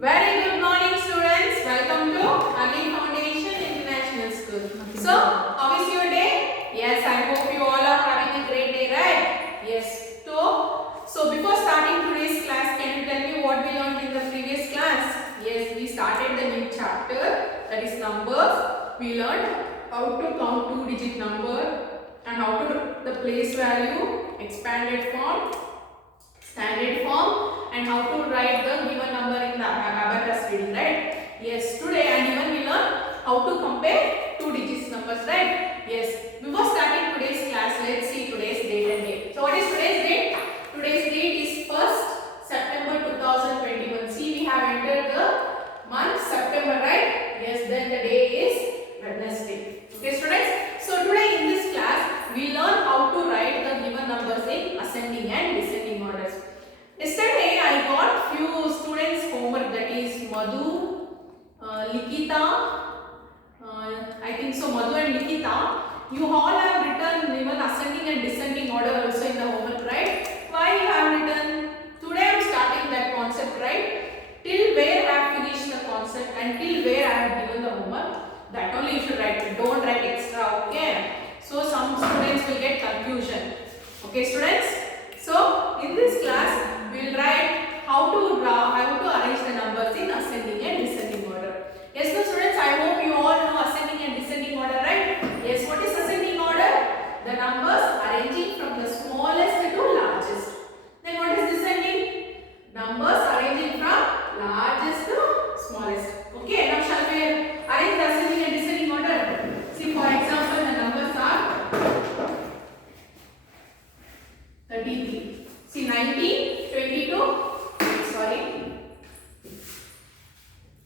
Very good morning, students. Welcome to Early Foundation International School. So, how is your day? Yes, I hope you all are having a great day, right? Yes. So before starting today's class, can you tell me what we learned in the previous class? Yes, we started the new chapter, that is numbers. We learned how to count two-digit number and how to the place value, expanded form, standard form, and how to write the given number in the abacus reading, right? Yes, today and even we learn how to compare two digits numbers, right? Yes. Before starting today's class, let's see today's date and date. So what is today's date? Today's date is 1st September 2021. See, we have entered the month September, right? Yes, then the day is Wednesday. Okay, students? So today in this class, we learn how to write the given numbers in ascending and descending orders. Yesterday I got few students homework, that is Madhu, Likita, I think so Madhu and Likita. You all have written even ascending and descending order also in the homework, right? Why you have written? Today I am starting that concept, right? Till where I have finished the concept and till where I have given the homework, that only you should write. Don't write extra, okay? So some students will get confusion. Okay, students? So in this class, we will write how to arrange the numbers in ascending and descending order. Yes, so students, I hope you all know ascending and descending order, right? Yes, what is ascending order? The numbers arranging from the smallest to largest. Then what is descending? Numbers arranging from largest to smallest. Okay, now shall we arrange the ascending and descending order? See, for example, the numbers are 33. See, 19, 22, sorry,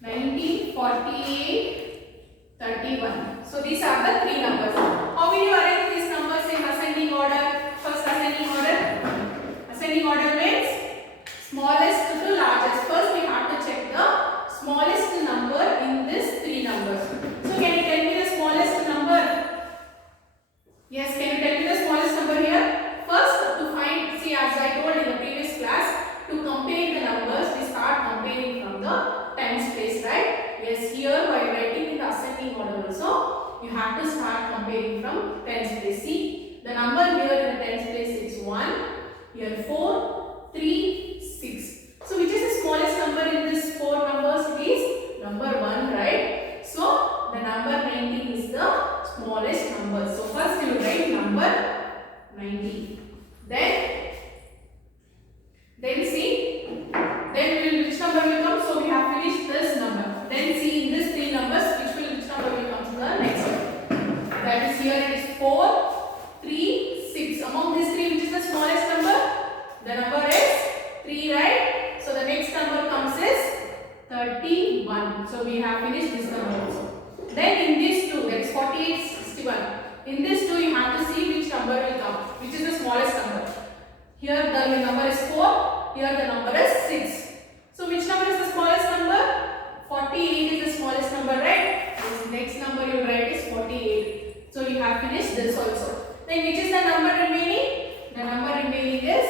19, 48, 31. So these are the three numbers. How will you arrange these numbers in ascending order? First, ascending order. Ascending order means smallest to largest. First, we have to check the smallest number in these three numbers. So can you tell me the smallest number? Yes, can you tell me the smallest number here? First, to find, see, as I told in the previous class, to compare the numbers, we start comparing from the tens place, right? Yes, here while writing in the ascending order also, you have to start comparing from tens place. See, the number here in the tens place is 1, here 4, 3, 6. So, which is the smallest number in these four numbers? It is number 1, right? So, the number 19 is the smallest number. So, first you will write number 19. Then see, which number will come? So we have finished this number. Then see in these three numbers, which number will come to the next one. That is, here it is 4, 3, 6. Among these three, which is the smallest number? The number is 3, right? So the next number comes is 31. So we have finished this number also. Then in these two, that is 48, 61. In this two, you have to see which number will come, which is the smallest number. Here the number is 4, here the number is 6. So which number is the smallest number? 48 is the smallest number, right? This next number you write is 48. So you have finished this also. Then which is the number remaining? The number remaining is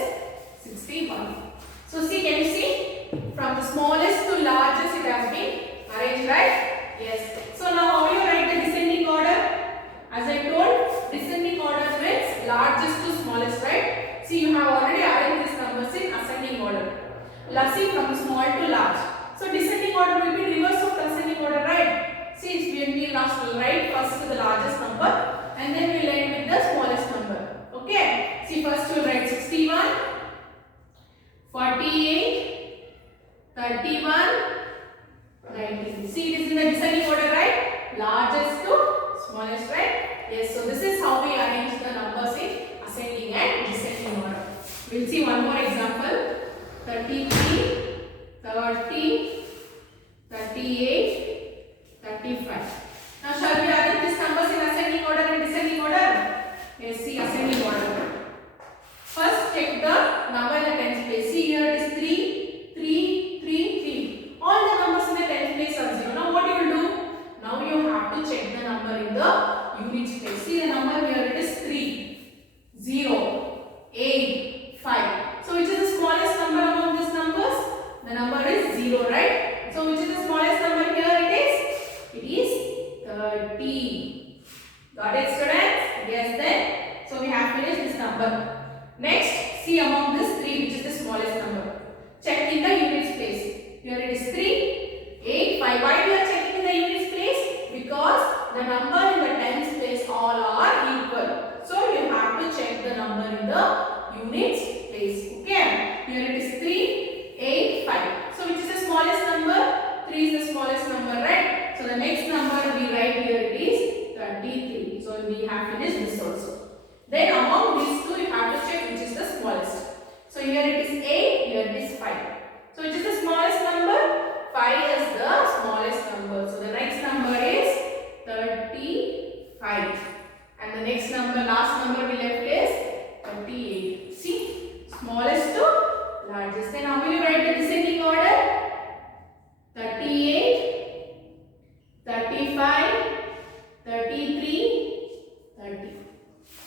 61. So see, can you see? From the smallest to largest it has been arranged, right? Yes. So now how will you write the descending order? As I told, descending order means largest to smallest, right? See, you have already arranged these numbers in ascending order. Let's see, from small to large. So descending order will be reverse of ascending order, right? See, when we will write first to the largest number and then we will end with the smallest number. Okay? See, first we will write 61, 48, 31, 19. See, it is in the descending order, right? Largest to smallest, right? Yes, so this is how we arrange the numbers in ascending and descending order. We will see one more example. 33, 30, 38, 35. Now shall we arrange these numbers in ascending order and descending order? Yes, see, ascending order. First check the number in the tens place. See, here it is 3, 3, 3, 3. All the numbers in the tens place are 0. Now what you will do? Now you have to check the number in the units place. See, the number here it is 3, 0, 8, 5. So which is the smallest number among these numbers? The number is 0, right? So 30. Got it, students? Yes, then. So we have finished this number. Next, see among this 3 which is the smallest number. Check in the units place. Here it is 3, 8, 5. Why we are checking in the units place? Because the number in the tens place all are equal. So you have to check the number in the units place. Okay. Here it is 3, 8, 5. So which is the smallest number? 3 is the smallest number, right? So the next number we write here it is 33. So we have finished this also. Then among these two you have to check which is the smallest. So here it is 8, here it is 5. So which is the smallest number? 5 is the smallest number. So the next number is 35. And the next number, last number we left is 38. See, smallest to largest. Then how will you write the descending order? 38, 35, 33, 30.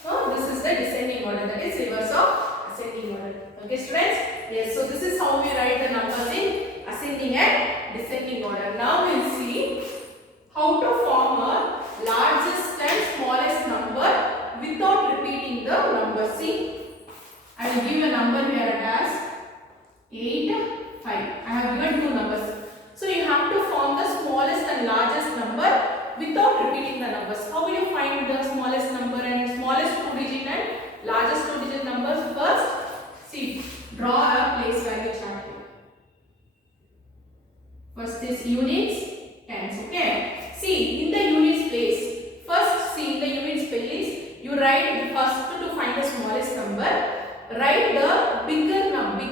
So this is the descending order, that is reverse of ascending order. Okay students? Yes, so this is how we write the numbers in ascending and descending order. Now we will see how to form a largest and smallest number without repeating the number. See, I will give a number here as 8, 5. I have given two numbers. So you have to form the smallest and largest number without repeating the numbers. How will you find the smallest number and smallest 2-digit and largest 2-digit numbers? First, see, draw a place value chart here. First is units, tens. Okay. See, in the units place, first see in the units place, you write the first to find the smallest number. Write the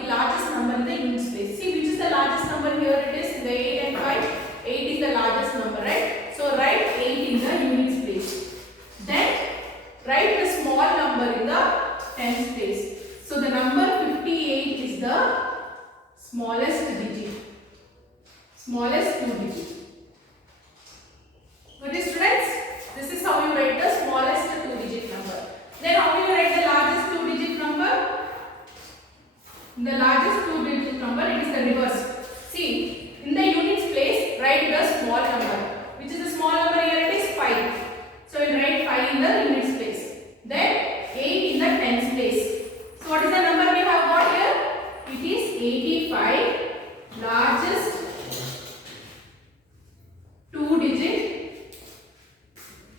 largest number in the units place. See which is the largest number here it is in the 8 and 5. 8 is the largest number, right? So write 8 in the units place. Then write the small number in the tens place. So the number 58 is the smallest digit. Smallest 2 digit. Got it, students? This is how you write the smallest 2-digit number. Then how will you write the largest 2-digit number? The largest 2-digit number, it is the reverse. See, in the units place, write the small number. Which is the small number here? It is 5. So we will write 5 in the units place. Then 8 in the tens place. So what is the number we have got here? It is 85, largest 2-digit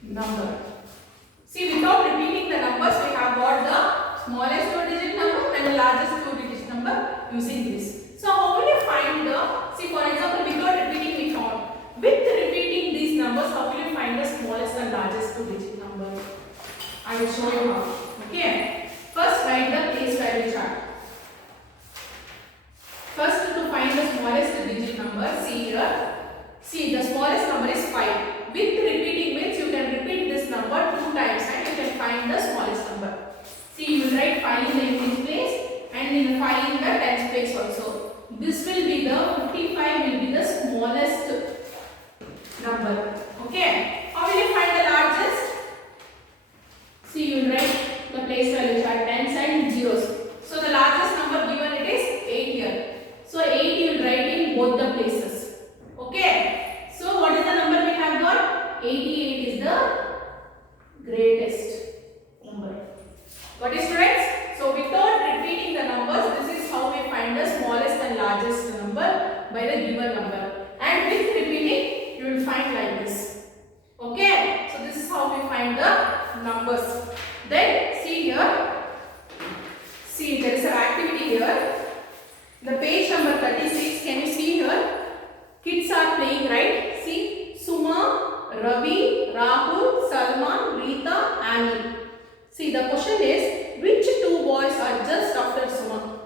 number. See, without repeating the numbers, we have got the smallest 2-digit number and the largest 2-digit number using this. So how will you find the, see for example, without repeating we found. With repeating these numbers, how will you find the smallest and largest 2-digit number? I will show you how. Okay. First write the place value chart. First to find the smallest digit number, see here. See the smallest number is 5. With repeating means you can repeat this number 2 times and you can find the smallest number. See, you will write 5 in the units place and in 5 in the tens place also. This will be the 55 will be the smallest number. Okay. How will you find the largest? See, you will write the place value chart tens and zeros. So the largest number given it is 8 here. So 8 you will write in both the places. Okay. So what is the number we have got? 88 is the greatest number. Got it, students? So without repeating the numbers, this is how we find the smallest and largest number by the given number. And with repeating, you will find like this. Okay? So this is how we find the numbers. Then see here. See, there is an activity here. The page number 36. Can you see here? Kids are playing, right? See, Suma, Ravi, Rahul, Salman, Rita, Annie. See, the question is, which 2 boys are just after Suma?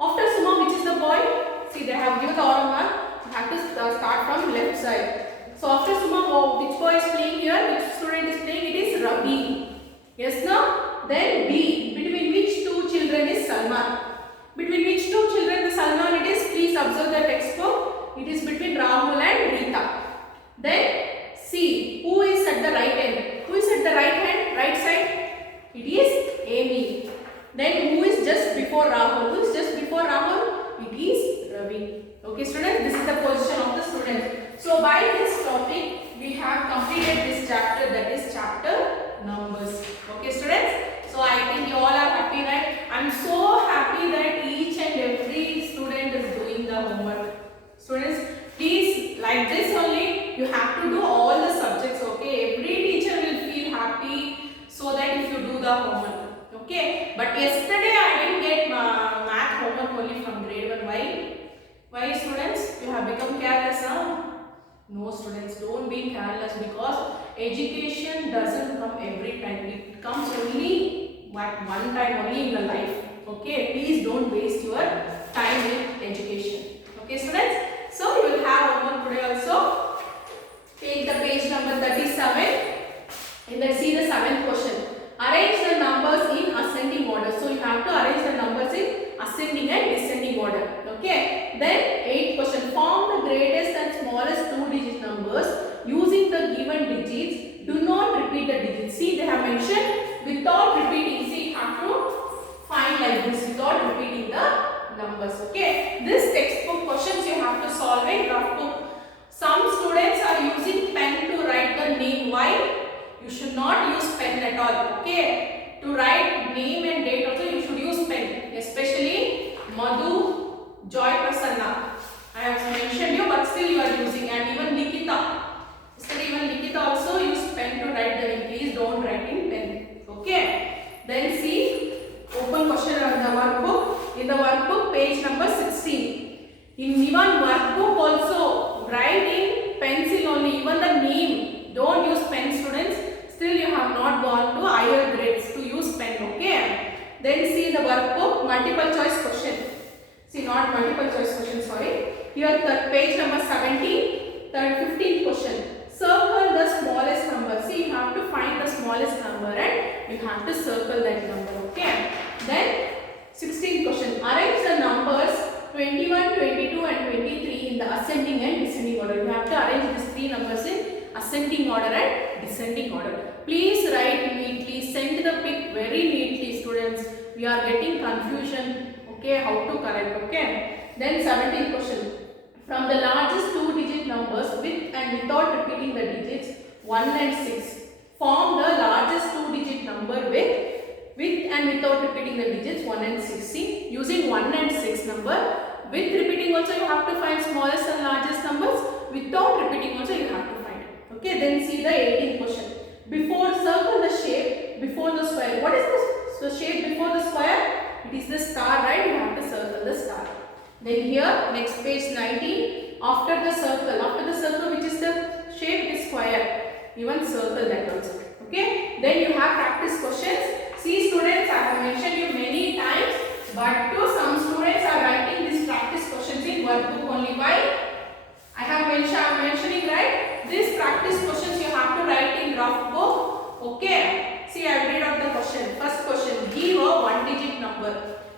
After Suma, which is the boy? See, they have given the order one. You have to start from left side. So after Suma, which boy is playing here? Which student is playing? It is Ravi. Yes, no? Then B. Between which 2 children is Salman? Between which 2 children the Salman it is? Please observe the textbook. It is between Rahul and Rita. Then C. Who is at the right end? Who is at the right hand? Right side? It is Amy. Then who is just before Rahul? Who is just before Rahul? It is Ravi. Okay students, this is the position of the student. So by this topic we have completed completed this chapter, that is chapter numbers. Okay students, so I think you all are happy, right? I'm so happy that each and every student is doing the homework. Students, please, like this only you have to do all the subjects. Okay, every teacher will feel happy so that if you do the homework. Okay, but yesterday I didn't get math homework only from grade 1. Why students? You have become careless, huh? No students, don't be careless, because education doesn't come every time. It comes only one time only in the life. Okay, please don't waste your time in education. Okay students, so you will have homework today also. Take the page number 37 and let's see the 7th question. Arrange the numbers in ascending order. So you have to arrange the numbers in ascending and descending order. Okay. Then 8th question. Form the greatest and smallest 2-digit numbers using the given digits. Do not repeat the digits. See, they have mentioned without repeating. See, you have to find like this without repeating the numbers. Okay. This textbook questions you have to solve in rough book. Some students are using pen to write the name. Why? You should not use pen at all. Okay. To write name and date also you should use pen. Especially Madhu, Joy Prasanna. I have mentioned you, but still you are using, and even Nikita. Yesterday even Nikita also used pen to write the name. Please don't write in pen. Okay. Then see, open question on the workbook. In the workbook, page number 16. In even workbook also, write in pencil only. Even the name. Don't use pen, students. Still you have not gone to higher grades to use pen. Okay. Then see the workbook, multiple choice question. See, not multiple choice question, sorry. Here page number 17, 15th question. Circle the smallest number. See, you have to find the smallest number and you have to circle that number. Okay. Then 16th question. Arrange the numbers 21, 22 and 23 in the ascending and descending order. You have to arrange these 3 numbers in ascending order and descending order. Please write neatly. Send the pic very neatly, students. We are getting confusion. Okay, how to correct. Okay. Then 17th question. From the largest 2-digit numbers with and without repeating the digits 1 and 6. Form the largest 2-digit number with and without repeating the digits 1 and 6. See, using 1 and 6 number. With repeating also you have to find smallest and largest numbers. Without repeating also you have to find. Okay, then see the 18th question. Before, circle the shape before the square. What is the shape before the square? It is the star, right? You have to circle the star. Then here, next page 19. After the circle which is the shape, it is square. Even circle that also. Okay. Then you have practice questions. See students, I have mentioned you many times, but to some students are writing these practice questions in workbook only. Why? I am mentioning, right? These practice questions you have to write in rough book. Okay. See, I will read out the question. First question. Give a 1-digit number.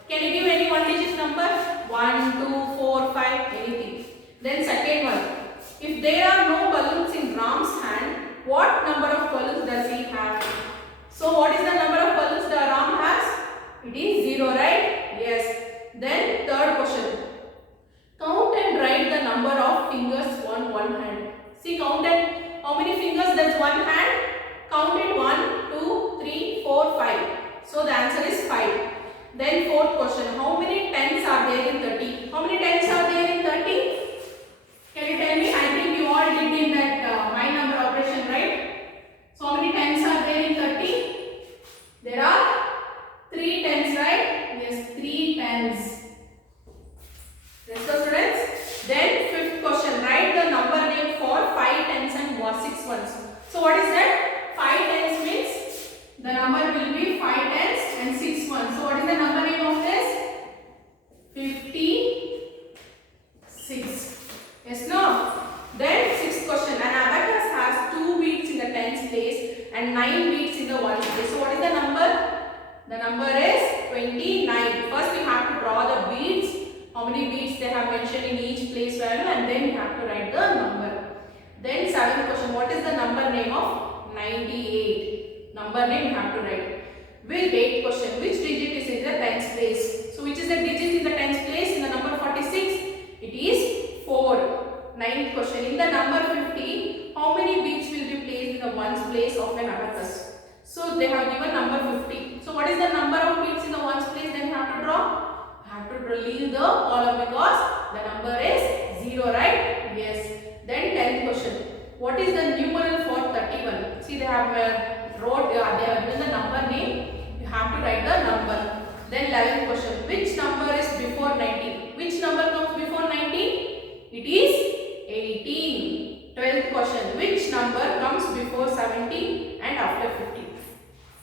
Can you give any 1-digit number? 1, 2, 4, 5, anything. Then second one. If there are no balloons in Ram's hand, what number of balloons does he have? So what is the number of balloons the Ram has? It is 0, right? Yes. Then third question. Count and write the number of fingers on one hand. See, count and how many fingers does one hand? Count it 1, 2, 3, 4, 5. So the answer is 5. Then fourth question. How many tens are there in 30? How many tens are there in 30? Can you tell me? I think you all did in that my number operation, right? So how many tens are there in 30? There are 3 tens, right? Yes, 3 tens. Let's go students. Then fifth question. Write the number name for 5 tens and 6 ones. So what is that? 5 tens means the number will be 5 tens and 6 ones. So what is the number name of this? 56. Yes, no? Then sixth question. An abacus has 2 beads in the tens place and 9 beads in the ones place. So what is the number? The number is 29. First we have to draw the beads. How many beads they have mentioned in each place value, and then you have to write the number. Then seventh question. What is the number name of 98? Number name you have to write. With eighth question. Which digit is in the tens place? So which is the digit in the tens place in the number 46? It is 4. Ninth question. In the number 50, how how many beads will be placed in the ones place of an abacus? So they have given number 50. So what is the number of beads in the ones place? Then you have to draw. You have to leave the column because the number is 0, right? Yes. Then 10th question. What is the numeral for 31? See, they have they have given the number name. You have to write the number. Then 11th question. Which number is before 19? Which number comes before 19? It is 18. 12th question. Which number comes before 17 and after 15?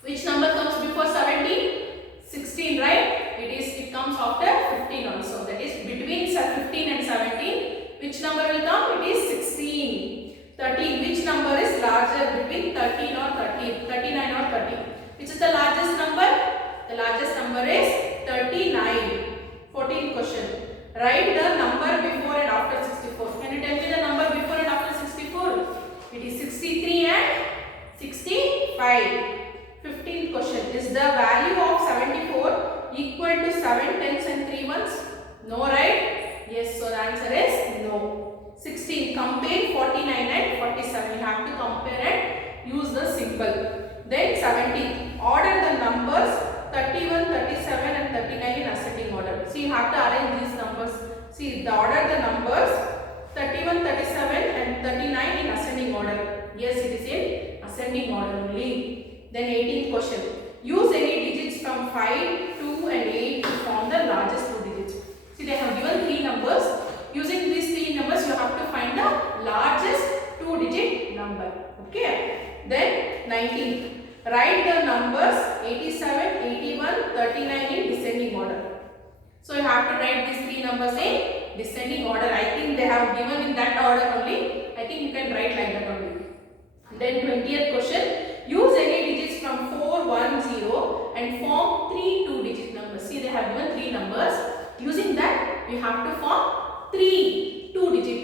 Which number comes before 17? 16, right? It comes after 15 also. That is between 15 and 17. Which number will come? It is 16. 13. Which number is larger between 13 or 39 or 30? Which is the largest number? The largest number is 39. 14th question. Write the number before and after 64. Can you tell me the number before and after 64? It is 63 and 65. 15th question. Is the value of 74 equal to 7 tenths and 3 ones? No, right? Yes, so the answer is no. 16. Compare 49 and 47. You have to compare and use the symbol. Then 17. Order the numbers 31, 37 and 39 in ascending order. So you have to arrange these numbers. See, the order the numbers 31, 37 and 39 in ascending order. Yes, it is in ascending order only. Then 18th question. Use any digits from 5, 2 and 8 to form the largest two digits. See, they have given 3 numbers. Using these 3 numbers, you have to find the largest 2-digit number. Okay. Then 19th. Write the numbers 87, 81, 39 in descending order. So you have to write these 3 numbers in descending order. I think they have given in that order only. I think you can write like that only. Then 20th question. Use any digits from 4, 1, 0 and form 3 2-digit numbers. See, they have given 3 numbers. Using that, you have to form 3 2-digit